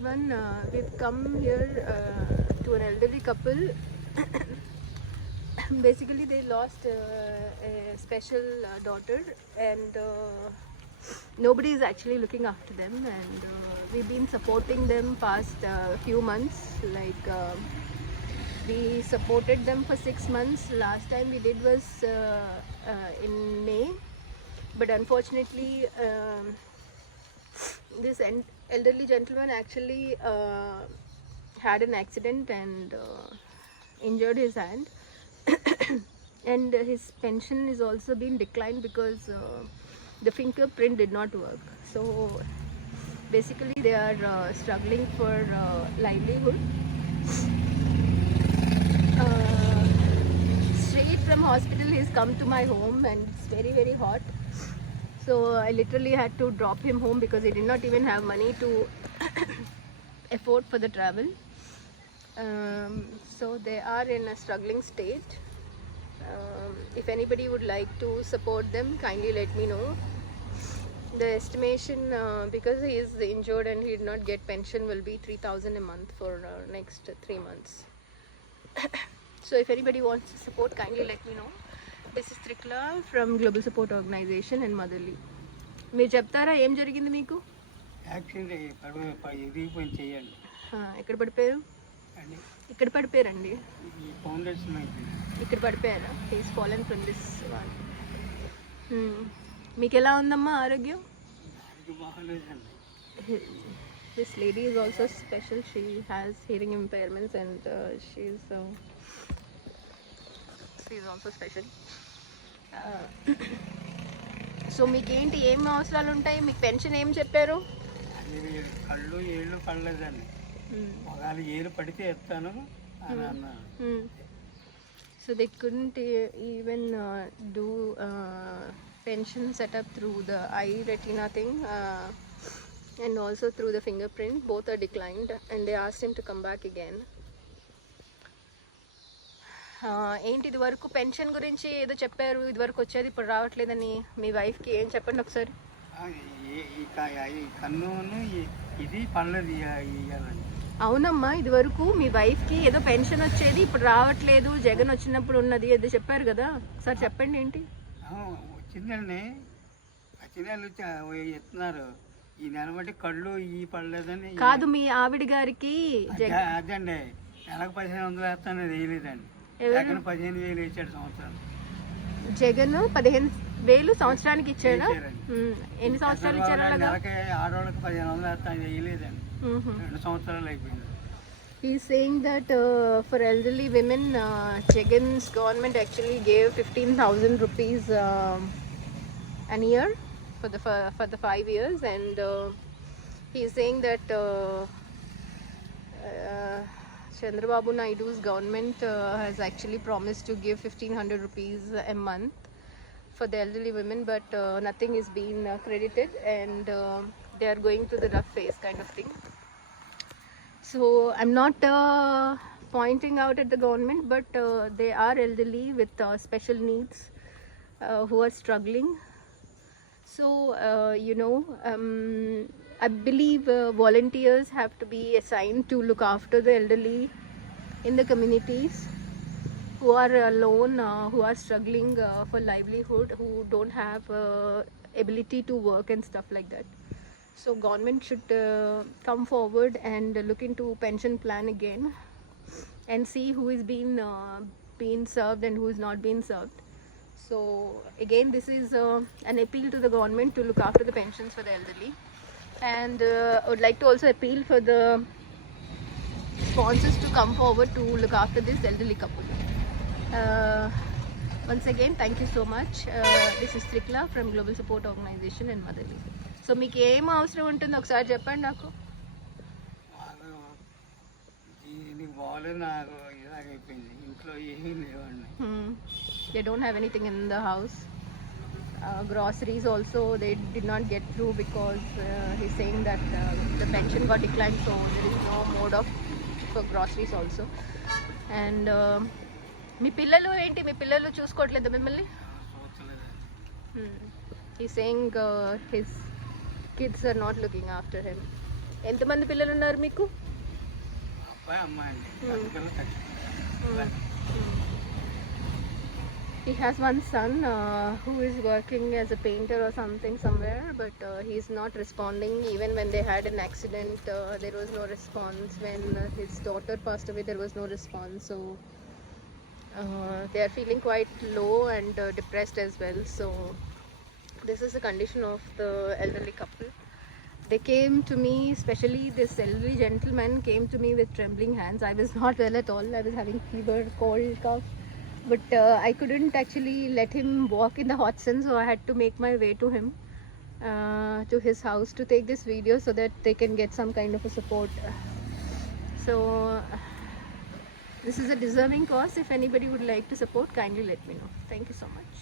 everyone. We've come here to an elderly couple. Basically, they lost a special daughter, and nobody is actually looking after them. And we've been supporting them past few months. Like we supported them for 6 months. Last time we did was in May, but unfortunately. This elderly gentleman actually had an accident and injured his hand and his pension is also been declined because the fingerprint did not work. So basically they are struggling for livelihood. Straight from hospital he's come to my home and it's very hot. So I literally had to drop him home because he did not even have money to afford for the travel. So they are in a struggling state. If anybody would like to support them, kindly let me know. The estimation, because he is injured and he did not get pension, will be 3,000 a month for next 3 months. So if anybody wants to support, kindly let me know. This is Trikla from Global Support Organization and Motherly. మీరు చెప్తారా ఏం జరిగింది మీకు? ఎక్కడ పడిపోయారు? ఇక్కడ పడిపోయారండి. ఇక్కడ పడిపోయారా? He's fallen from this one. మీకు ఎలా ఉందమ్మా ఆరోగ్యం? This lady is also special. She has hearing impairments and she is also special. So మీకేంటి ఏం అవసరాలు ఉంటాయి? మీకు పెన్షన్ ఏం చెప్పారు? కళ్ళు ఏళ్ళు పడలేదండి, ఒకవేళ ఏళ్ళు పడితే ఇస్తాను అని అన్నారు. So they couldn't even do pension setup through the eye retina thing and also through the fingerprint. Both are declined and they asked him to come back again. ఏంటి ఇది వరకు పెన్షన్ గురించి ఏదో చెప్పారు, ఇది వరకు వచ్చేది ఇప్పుడు రావట్లేదని. మీ వైఫ్కి ఏం చెప్పండి ఒకసారి. ఇది పడలేదు. అవునమ్మా, ఇది వరకు మీ వైఫ్కి ఏదో పెన్షన్ వచ్చేది ఇప్పుడు రావట్లేదు, జగన్ వచ్చినప్పుడు ఉన్నది ఏదో చెప్పారు కదా, ఒకసారి చెప్పండి ఏంటి. వచ్చిందండి, ఇస్తున్నారు. ఈ నెల బట్టి కళ్ళు ఈ పడలేదని కాదు, మీ ఆవిడ గారికి అదండి నెలకు 1,500 వేస్తాను వేయలేదండి. జగన్ 15,000 ఇచ్చాడు సంవత్సరం. జగన్ 15,000 సంవత్సరానికి ఇచ్చాడు. ఎన్ని సంవత్సరాలు ఇచ్చారు? నెలకి ఆడవాళ్ళకి 1,500 వేస్తాను వేయలేదండి. 2 సంవత్సరాలు అయిపోయింది. He's saying that for elderly women, Jagan's government actually gave 15,000 rupees an year for the 5 years, and he's saying that Chandrababu Naidu's government has actually promised to give 1,500 rupees a month for the elderly women, but nothing is being credited, and they are going through the rough phase kind of thing. So I'm not pointing out at the government, but they are elderly with special needs who are struggling. So I believe volunteers have to be assigned to look after the elderly in the communities who are alone, who are struggling for livelihood, who don't have ability to work and stuff like that. So government should come forward and look into pension plan again and see who is being served and who is not being served. So again, this is an appeal to the government to look after the pensions for the elderly, and I would like to also appeal for the sponsors to come forward to look after this elderly couple. Once again, thank you so much. This is Trikla from Global Support Organization and Motherly. So మీకు ఏం అవసరం ఉంటుంది ఒకసారి చెప్పండి నాకు. ఇంట్లో ఏమీ లేవండి. They don't have anything in the house. Groceries also they did not get through because he's saying that the pension got declined, so there is no mode of for groceries also. And మీ పిల్లలు ఏంటి, మీ పిల్లలు చూసుకోవట్లేదా మిమ్మల్ని? He's saying his kids are not looking after him. ఎంతమంది పిల్లలు ఉన్నారు మీకు? అబ్బాయి అమ్మాయి అండి. Hmm. అందుకని తగ్గిపోయింది. He has one son who is working as a painter or something somewhere, but he's not responding. Even when they had an accident, there was no response. When his daughter passed away, there was no response. So they are feeling quite low and depressed as well. So this is the condition of the elderly couple. They came to me, especially this elderly gentleman came to me with trembling hands. I was not well at all. I was having fever, cold, cough. But I couldn't actually let him walk in the hot sun, so I had to make my way to him, to his house, to take this video so that they can get some kind of a support. So this is a deserving cause. If anybody would like to support, kindly let me know. Thank you so much.